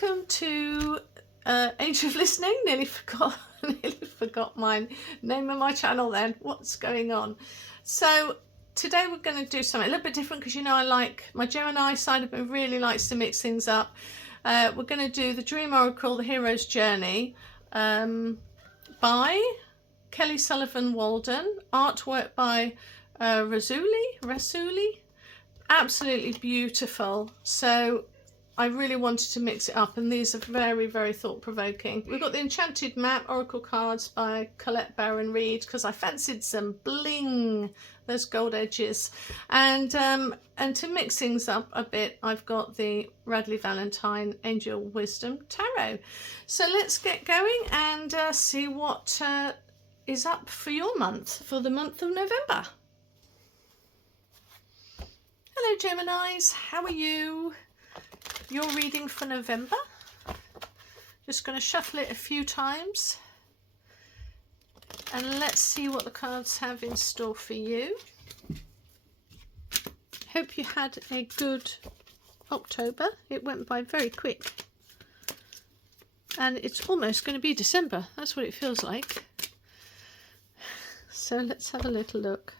welcome to Age of Listening. Nearly forgot my name of my channel then. What's going on? So today we're going to do something a little bit different because, you know, I like my Gemini side of me really likes to mix things up. We're going to do the Dream Oracle, The Hero's Journey, by Kelly Sullivan Walden, artwork by Rasuli. Absolutely beautiful. So I really wanted to mix it up, and these are very, very thought-provoking. We've got the Enchanted Map Oracle cards by Colette, Baron-Reid, because I fancied some bling, those gold edges. And to mix things up a bit, I've got the Radley Valentine Angel Wisdom Tarot. So let's get going and see what is up for your month, for the month of November. Hello Geminis, how are you? Your reading for November. Just going to shuffle it a few times and let's see what the cards have in store for you. Hope you had a good October. It went by very quick and it's almost going to be December. That's what it feels like. So let's have a little look.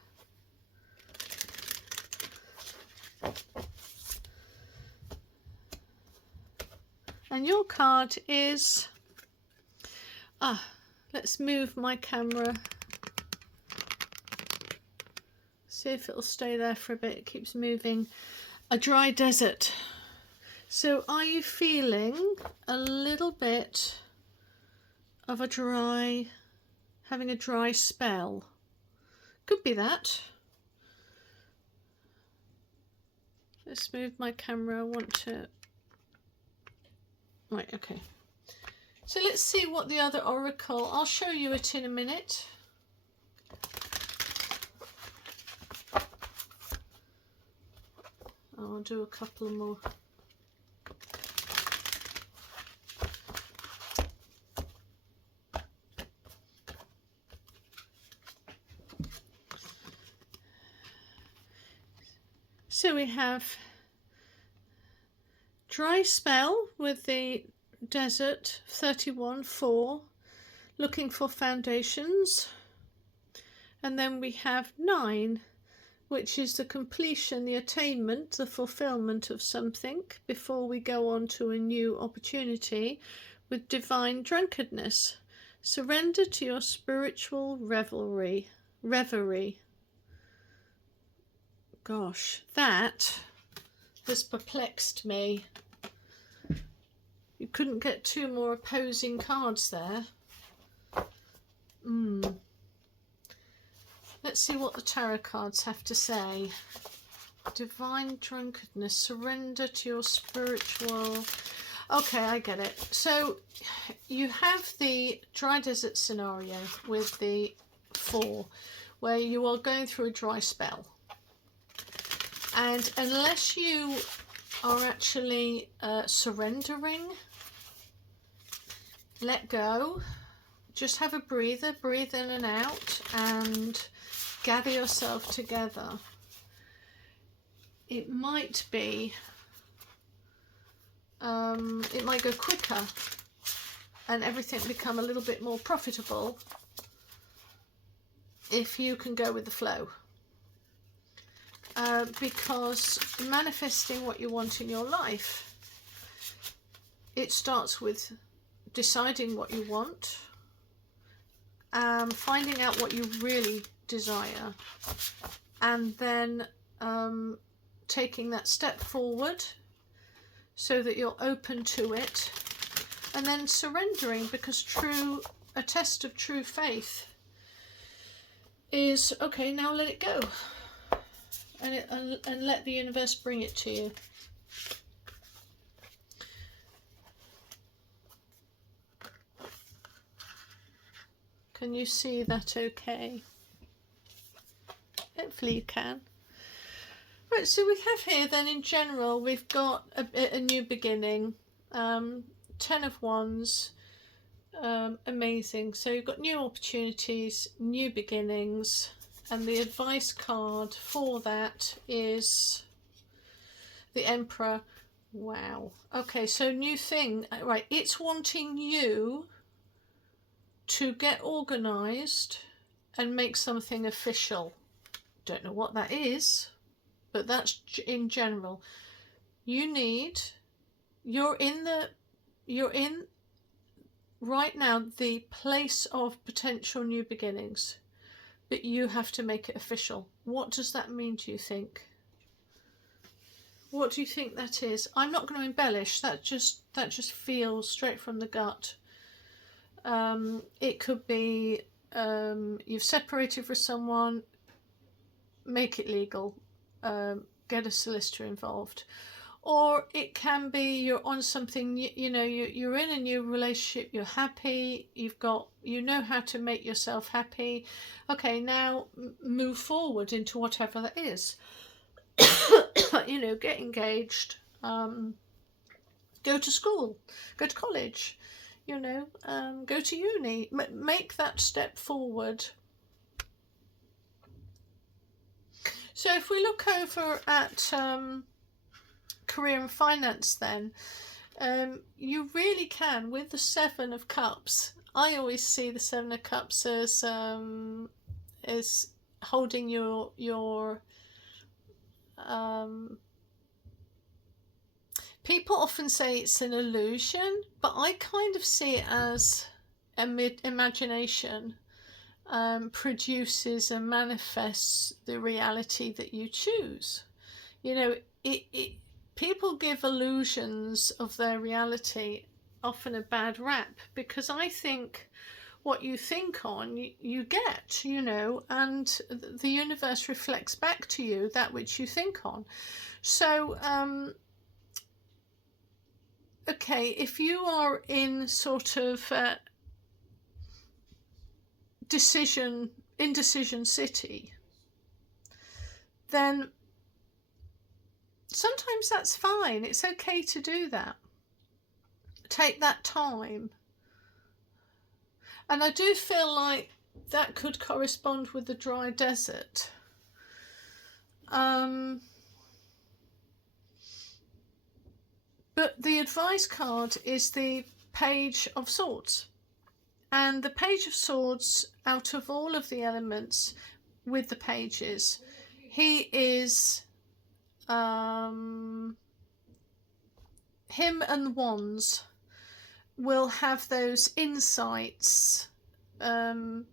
And your card is, let's move my camera, see if it'll stay there for a bit. It keeps moving. A dry desert. So are you feeling a little bit of having a dry spell? Could be that. Let's move my camera. I want to... Right, okay. So let's see what the other oracle, I'll show you it in a minute. I'll do a couple more. So we have dry spell with the desert, 31-4, looking for foundations. And then we have 9, which is the completion, the attainment, the fulfillment of something before we go on to a new opportunity, with divine drunkenness. Surrender to your spiritual reverie. Gosh, that has perplexed me. You couldn't get 2 more opposing cards there. Let's see what the tarot cards have to say. Divine drunkenness, surrender to your spiritual... Okay, I get it. So you have the dry desert scenario with the 4, where you are going through a dry spell. And unless you are actually surrendering, let go, just have a breather, breathe in and out and gather yourself together. It might be, it might go quicker and everything become a little bit more profitable if you can go with the flow. Because manifesting what you want in your life, it starts with deciding what you want, finding out what you really desire, and then taking that step forward so that you're open to it, and then surrendering, because a test of true faith is, okay, now let it go. And let the universe bring it to you. Can you see that okay? Hopefully you can. Right, so we have here then in general, we've got a new beginning. 10 of Wands, amazing. So you've got new opportunities, new beginnings. And the advice card for that is the Emperor, Wow. Okay, so new thing. Right, it's wanting you to get organised and make something official. Don't know what that is, but that's in general. You're in right now the place of potential new beginnings, but you have to make it official. What does that mean, do you think? What do you think that is? I'm not going to embellish. That just feels straight from the gut. It could be you've separated from someone, make it legal, get a solicitor involved. Or it can be you're on something, you know, you're in a new relationship, you're happy, you know how to make yourself happy. Okay, now move forward into whatever that is. You know, get engaged, go to school, go to college, you know, go to uni, make that step forward. So if we look over at career and finance, then you really can, with the Seven of Cups. I always see the Seven of Cups as holding your people often say it's an illusion, but I kind of see it as imagination produces and manifests the reality that you choose. You know, people give illusions of their reality often a bad rap, because I think what you think on, you get, you know, and the universe reflects back to you that which you think on. So, okay, if you are in sort of indecision city, then sometimes that's fine. It's okay to do that. Take that time. And I do feel like that could correspond with the dry desert. But the advice card is the Page of Swords. And the Page of Swords, out of all of the elements with the pages, he is him and wands will have those insights, that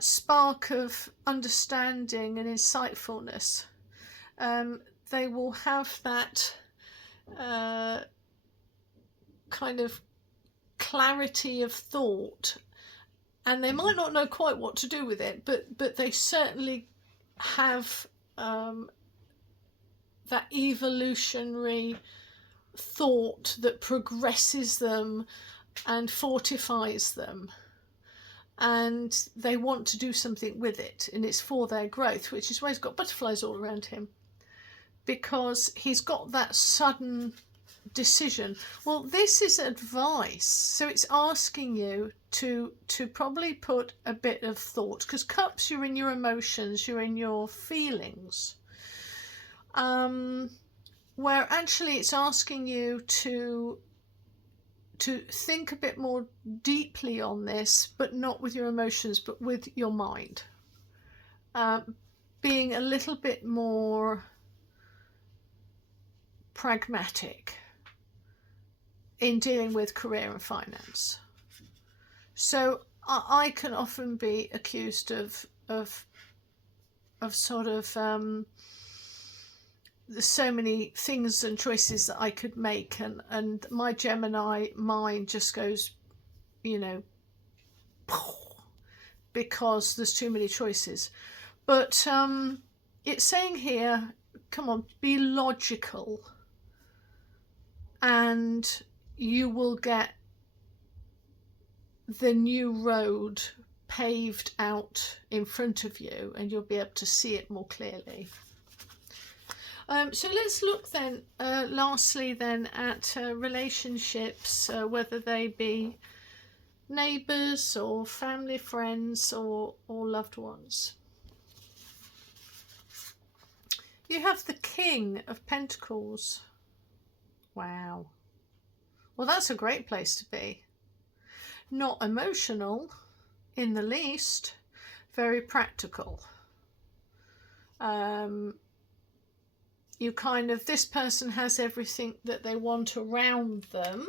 spark of understanding and insightfulness. They will have that kind of clarity of thought, and they might not know quite what to do with it, but they certainly have that evolutionary thought that progresses them and fortifies them, and they want to do something with it, and it's for their growth, which is why he's got butterflies all around him, because he's got that sudden decision. Well, this is advice, so it's asking you to probably put a bit of thought, because cups, you're in your emotions, you're in your feelings, where actually it's asking you to think a bit more deeply on this, but not with your emotions, but with your mind, being a little bit more pragmatic in dealing with career and finance. So I can often be accused of sort of there's so many things and choices that I could make, and my Gemini mind just goes, you know, because there's too many choices. But it's saying here, come on, be logical, and you will get the new road paved out in front of you, and you'll be able to see it more clearly. So let's look then, lastly then, at relationships, whether they be neighbours or family, friends, or loved ones. You have the King of Pentacles. Wow. Well, that's a great place to be. Not emotional in the least, very practical. You kind of, this person has everything that they want around them.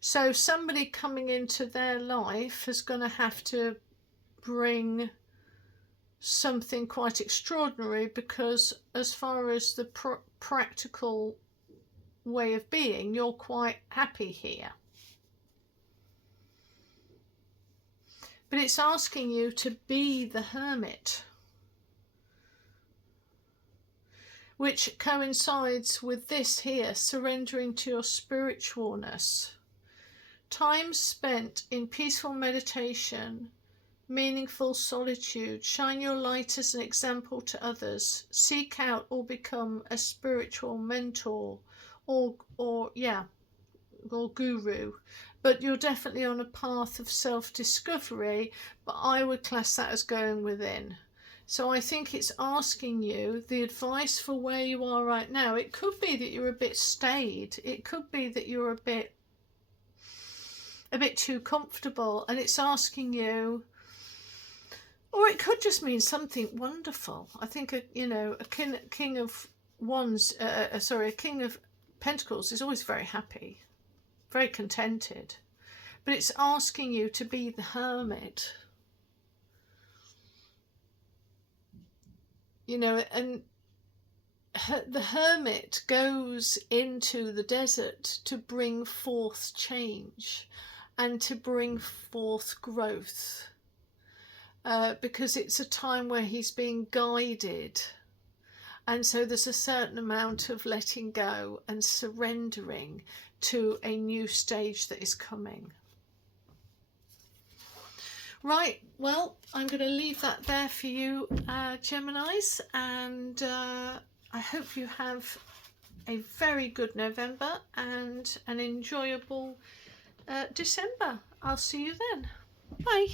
So somebody coming into their life is going to have to bring something quite extraordinary, because as far as the practical way of being, you're quite happy here. But it's asking you to be the hermit, which coincides with this here, surrendering to your spiritualness. Time spent in peaceful meditation, meaningful solitude. Shine your light as an example to others. Seek out or become a spiritual mentor or guru. But you're definitely on a path of self-discovery, but I would class that as going within. So I think it's asking you the advice for where you are right now. It could be that you're a bit staid. It could be that you're a bit too comfortable, and it's asking you, or it could just mean something wonderful. I think a king of pentacles is always very happy, very contented, but it's asking you to be the hermit, and the hermit goes into the desert to bring forth change and to bring forth growth, because it's a time where he's being guided. And so there's a certain amount of letting go and surrendering to a new stage that is coming. Right, well, I'm going to leave that there for you, Geminis, and I hope you have a very good November and an enjoyable December. I'll see you then. Bye.